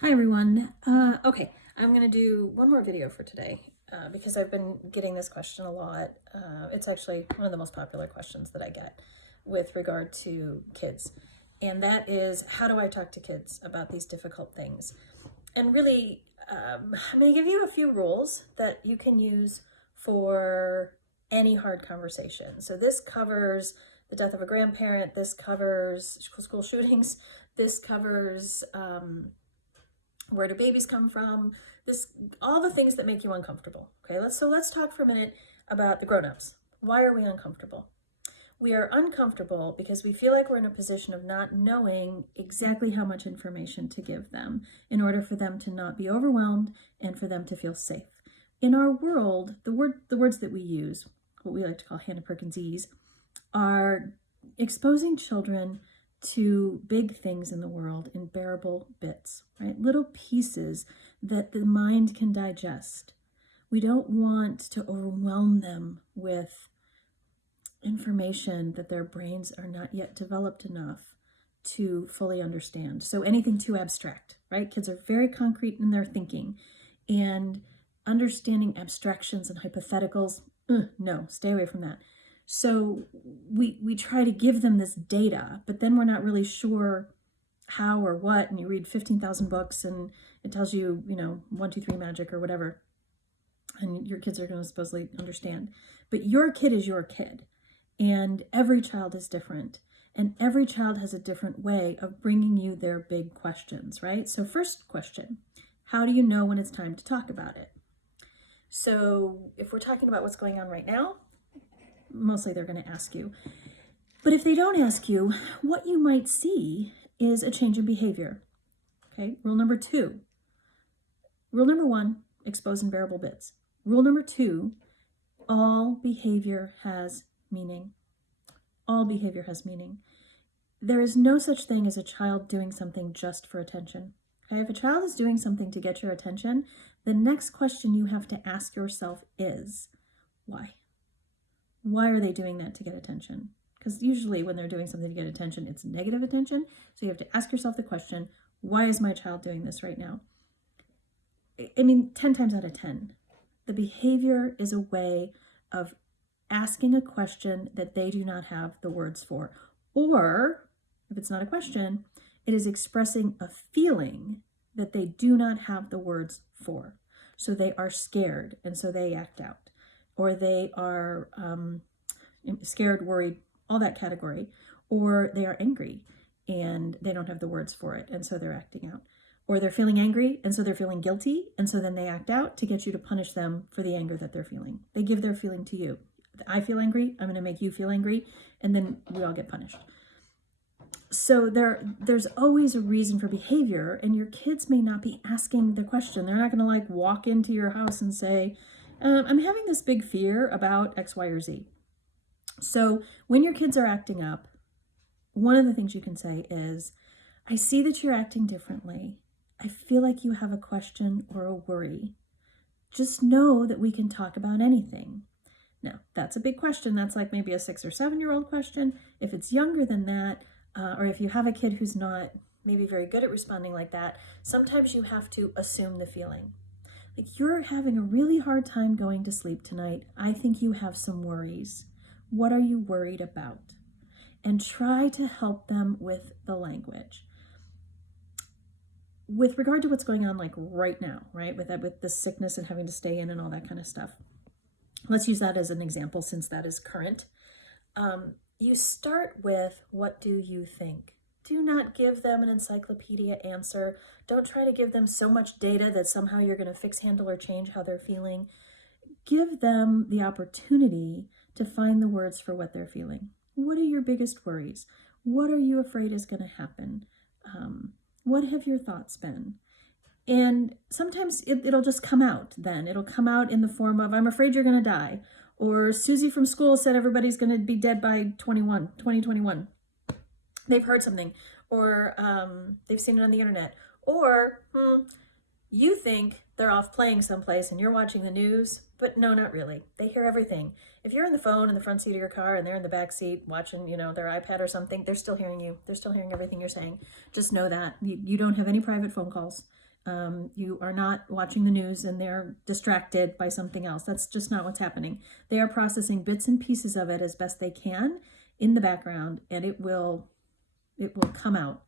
Hi everyone. Okay, I'm gonna do one more video for today because I've been getting this question a lot. It's actually one of the most popular questions that I get with regard to kids. And that is, how do I talk to kids about these difficult things? And really, I'm gonna give you a few rules that you can use for any hard conversation. So this covers the death of a grandparent, this covers school shootings, this covers where do babies come from, this, all the things that make you uncomfortable. Okay, let's talk for a minute about the grown-ups. Why are we uncomfortable? We are uncomfortable because we feel like we're in a position of not knowing exactly how much information to give them in order for them to not be overwhelmed and for them to feel safe. In our world, the words that we use, what we like to call Hannah Perkinsese, are exposing children to big things in the world in bearable bits, right? Little pieces that the mind can digest. We don't want to overwhelm them with information that their brains are not yet developed enough to fully understand. So anything too abstract, right? Kids are very concrete in their thinking, and understanding abstractions and hypotheticals, no, stay away from that. So we try to give them this data, but then we're not really sure how or what, and you read 15,000 books and it tells you, 1, 2, 3 magic or whatever, and your kids are going to supposedly understand. But your kid is your kid, and every child is different, and every child has a different way of bringing you their big questions, right? So first question, how do you know when it's time to talk about it? So if we're talking about what's going on right now, mostly they're going to ask you. But if they don't ask you, what you might see is a change in behavior. Okay, rule number 2. Rule number 1, expose in bearable bits. Rule number 2, all behavior has meaning. All behavior has meaning. There is no such thing as a child doing something just for attention. Okay, if a child is doing something to get your attention, the next question you have to ask yourself is, why? Why are they doing that to get attention? Because usually when they're doing something to get attention, it's negative attention. So you have to ask yourself the question, why is my child doing this right now? 10 times out of 10, the behavior is a way of asking a question that they do not have the words for. Or, if it's not a question, it is expressing a feeling that they do not have the words for. So they are scared, and so they act out. Or they are scared, worried, all that category. Or they are angry, and they don't have the words for it, and so they're acting out. Or they're feeling angry, and so they're feeling guilty, and so then they act out to get you to punish them for the anger that they're feeling. They give their feeling to you. I feel angry, I'm going to make you feel angry, and then we all get punished. So there's always a reason for behavior, and your kids may not be asking the question. They're not going to walk into your house and say, I'm having this big fear about X, Y, or Z. So when your kids are acting up, one of the things you can say is, I see that you're acting differently. I feel like you have a question or a worry. Just know that we can talk about anything. Now, that's a big question. That's like maybe a 6 or 7-year-old question. If it's younger than that, or if you have a kid who's not maybe very good at responding like that, sometimes you have to assume the feeling. Like, you're having a really hard time going to sleep tonight. I think you have some worries. What are you worried about? And try to help them with the language. With regard to what's going on right now, right? With the sickness and having to stay in and all that kind of stuff. Let's use that as an example since that is current. You start with, what do you think? Do not give them an encyclopedia answer. Don't try to give them so much data that somehow you're going to fix, handle, or change how they're feeling. Give them the opportunity to find the words for what they're feeling. What are your biggest worries? What are you afraid is going to happen? What have your thoughts been? And sometimes it'll just come out then. It'll come out in the form of, I'm afraid you're going to die. Or Susie from school said everybody's going to be dead by 2021. They've heard something. Or they've seen it on the internet. Or you think they're off playing someplace and you're watching the news, but no, not really. They hear everything. If you're in the phone in the front seat of your car and they're in the back seat watching, their iPad or something, they're still hearing you. They're still hearing everything you're saying. Just know that. You don't have any private phone calls. You are not watching the news and they're distracted by something else. That's just not what's happening. They are processing bits and pieces of it as best they can in the background, and it will come out.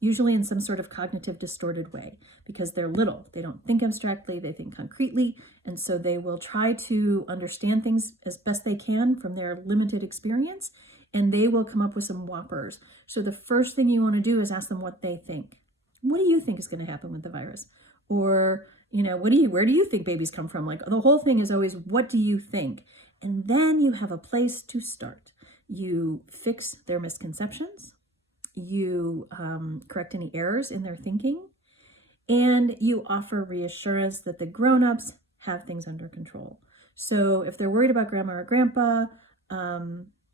Usually in some sort of cognitive distorted way, because they're little. They don't think abstractly, they think concretely, and so they will try to understand things as best they can from their limited experience, and they will come up with some whoppers. So the first thing you want to do is ask them what they think. What do you think is going to happen with the virus? Or, where do you think babies come from? Like, the whole thing is always, what do you think? And then you have a place to start. You fix their misconceptions. You correct any errors in their thinking, and you offer reassurance that the grown-ups have things under control. So if they're worried about grandma or grandpa,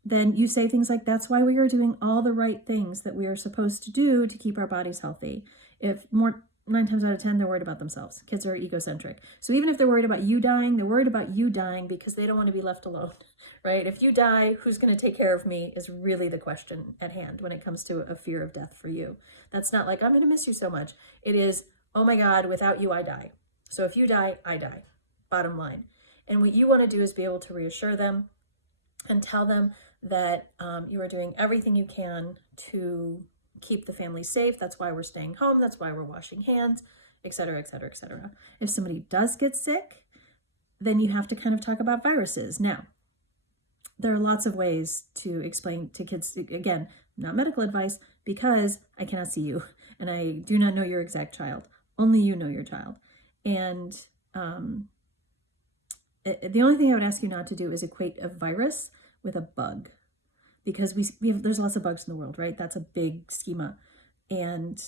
then you say things like, that's why we are doing all the right things that we are supposed to do to keep our bodies healthy. If 9 times out of 10, they're worried about themselves. Kids are egocentric. So even if they're worried about you dying, they're worried about you dying because they don't want to be left alone, right? If you die, who's going to take care of me is really the question at hand when it comes to a fear of death for you. That's not like, I'm going to miss you so much. It is, oh my God, without you, I die. So if you die, I die. Bottom line. And what you want to do is be able to reassure them and tell them that you are doing everything you can to keep the family safe. That's why we're staying home. That's why we're washing hands, et cetera, et cetera, et cetera. If somebody does get sick, then you have to kind of talk about viruses. Now, there are lots of ways to explain to kids, again, not medical advice, because I cannot see you and I do not know your exact child. Only you know your child. And the only thing I would ask you not to do is equate a virus with a bug, because there's lots of bugs in the world, right? That's a big schema. And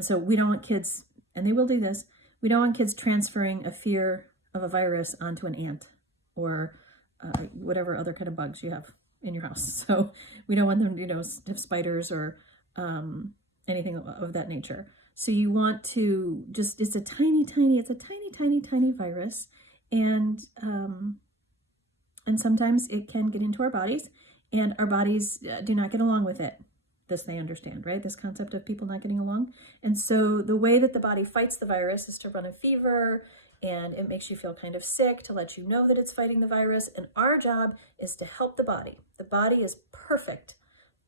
so we don't want kids, and they will do this, we don't want kids transferring a fear of a virus onto an ant or whatever other kind of bugs you have in your house. So we don't want them to, have spiders or anything of that nature. So you want to it's a tiny virus. And sometimes it can get into our bodies, and our bodies do not get along with it. This they understand, right? This concept of people not getting along. And so the way that the body fights the virus is to run a fever, and it makes you feel kind of sick to let you know that it's fighting the virus. And our job is to help the body. The body is perfect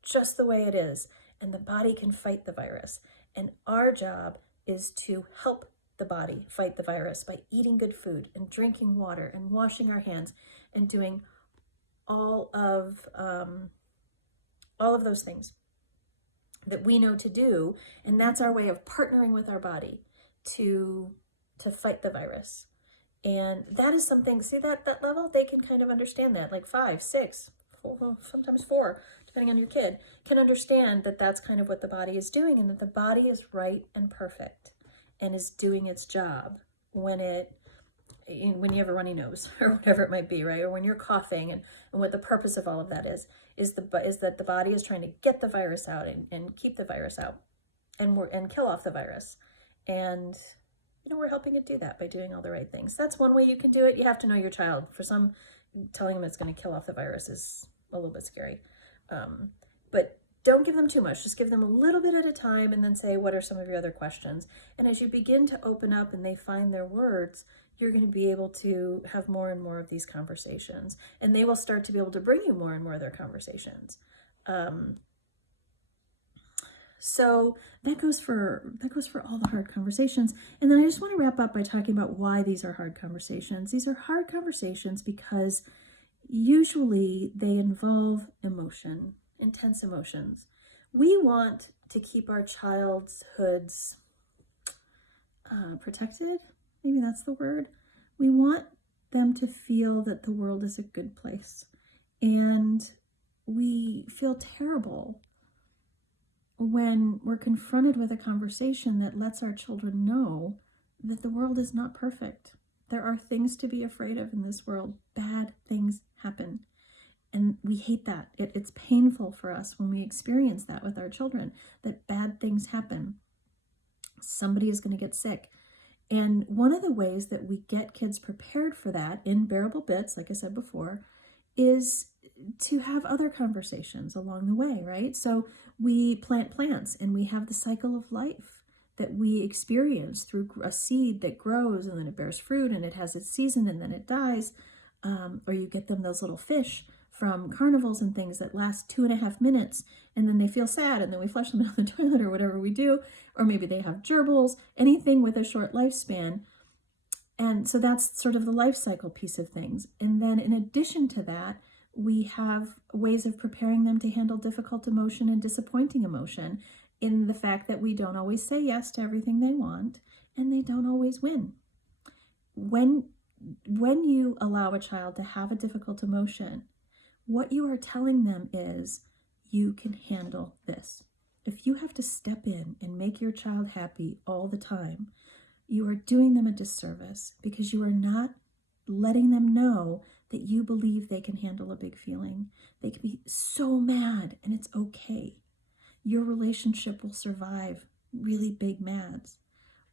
just the way it is, and the body can fight the virus. And our job is to help the body fight the virus by eating good food and drinking water and washing our hands and doing all of those things that we know to do. And that's our way of partnering with our body to fight the virus. And that is something, see that level, they can kind of understand that, like 5, 6, 4, sometimes 4, depending on your kid, can understand that that's kind of what the body is doing, and that the body is right and perfect and is doing its job when you have a runny nose or whatever it might be, right? Or when you're coughing, and what the purpose of all of that is that the body is trying to get the virus out and keep the virus out and kill off the virus. And we're helping it do that by doing all the right things. That's one way you can do it. You have to know your child. For some, telling them it's going to kill off the virus is a little bit scary. But don't give them too much. Just give them a little bit at a time, and then say, what are some of your other questions? And as you begin to open up and they find their words, you're going to be able to have more and more of these conversations, and they will start to be able to bring you more and more of their conversations. So that goes for all the hard conversations. And then I just want to wrap up by talking about why these are hard conversations. These are hard conversations because usually they involve emotion, intense emotions. We want to keep our childhoods protected. Maybe that's the word. We want them to feel that the world is a good place. And we feel terrible when we're confronted with a conversation that lets our children know that the world is not perfect. There are things to be afraid of in this world. Bad things happen. And we hate that. It's painful for us when we experience that with our children, that bad things happen. Somebody is going to get sick. And one of the ways that we get kids prepared for that in bearable bits, like I said before, is to have other conversations along the way, right? So we plant plants and we have the cycle of life that we experience through a seed that grows and then it bears fruit and it has its season and then it dies. Or you get them those little fish from carnivals and things that last 2.5 minutes and then they feel sad and then we flush them down the toilet or whatever we do. Or maybe they have gerbils, anything with a short lifespan. And so that's sort of the life cycle piece of things. And then in addition to that, we have ways of preparing them to handle difficult emotion and disappointing emotion in the fact that we don't always say yes to everything they want and they don't always win. When you allow a child to have a difficult emotion, what you are telling them is, you can handle this. If you have to step in and make your child happy all the time, you are doing them a disservice because you are not letting them know that you believe they can handle a big feeling. They can be so mad and it's okay. Your relationship will survive really big mads.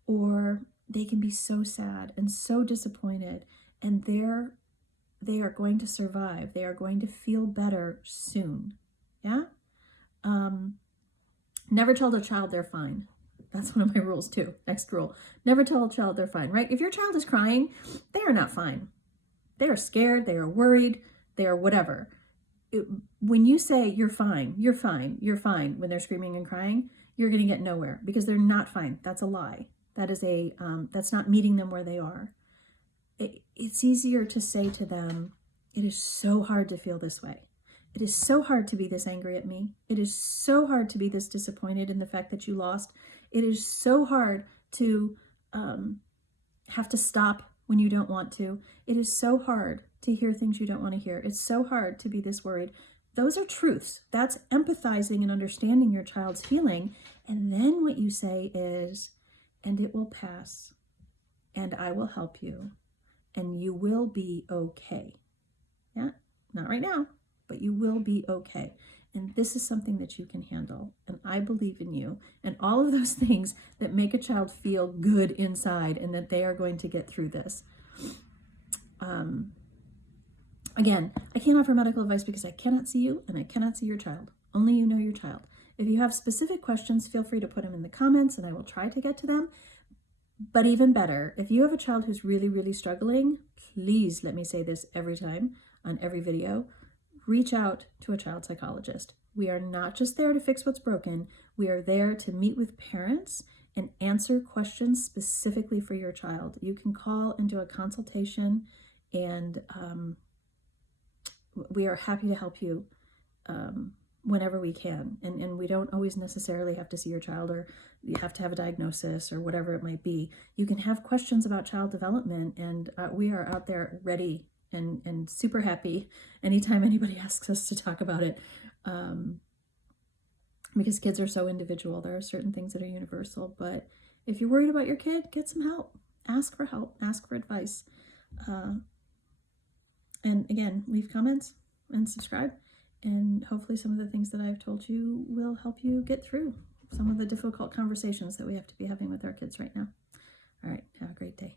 Or they can be so sad and so disappointed and they are going to survive. They are going to feel better soon. Yeah? Never tell a child they're fine. That's one of my rules too. Next rule. Never tell a child they're fine, right? If your child is crying, they are not fine. They are scared, they are worried, they are whatever. When you say you're fine, you're fine, you're fine, when they're screaming and crying, you're going to get nowhere because they're not fine. That's a lie. That is that's not meeting them where they are. It's easier to say to them, it is so hard to feel this way. It is so hard to be this angry at me. It is so hard to be this disappointed in the fact that you lost. It is so hard to have to stop when you don't want to. It is so hard to hear things you don't want to hear. It's so hard to be this worried. Those are truths. That's empathizing and understanding your child's feeling. And then what you say is, and it will pass, and I will help you, and you will be okay. Yeah, not right now, but you will be okay. And this is something that you can handle. And I believe in you. And all of those things that make a child feel good inside and that they are going to get through this. Again, I can't offer medical advice because I cannot see you and I cannot see your child. Only you know your child. If you have specific questions, feel free to put them in the comments and I will try to get to them. But even better, if you have a child who's really, really struggling, please let me say this every time on every video, reach out to a child psychologist. We are not just there to fix what's broken. We are there to meet with parents and answer questions specifically for your child. You can call and do a consultation and we are happy to help you whenever we can. And we don't always necessarily have to see your child or you have to have a diagnosis or whatever it might be. You can have questions about child development and we are out there ready and super happy anytime anybody asks us to talk about it. Because kids are so individual. There are certain things that are universal, but if you're worried about your kid, get some help. Ask for help, ask for advice. And again, leave comments and subscribe. And hopefully some of the things that I've told you will help you get through some of the difficult conversations that we have to be having with our kids right now. All right, have a great day.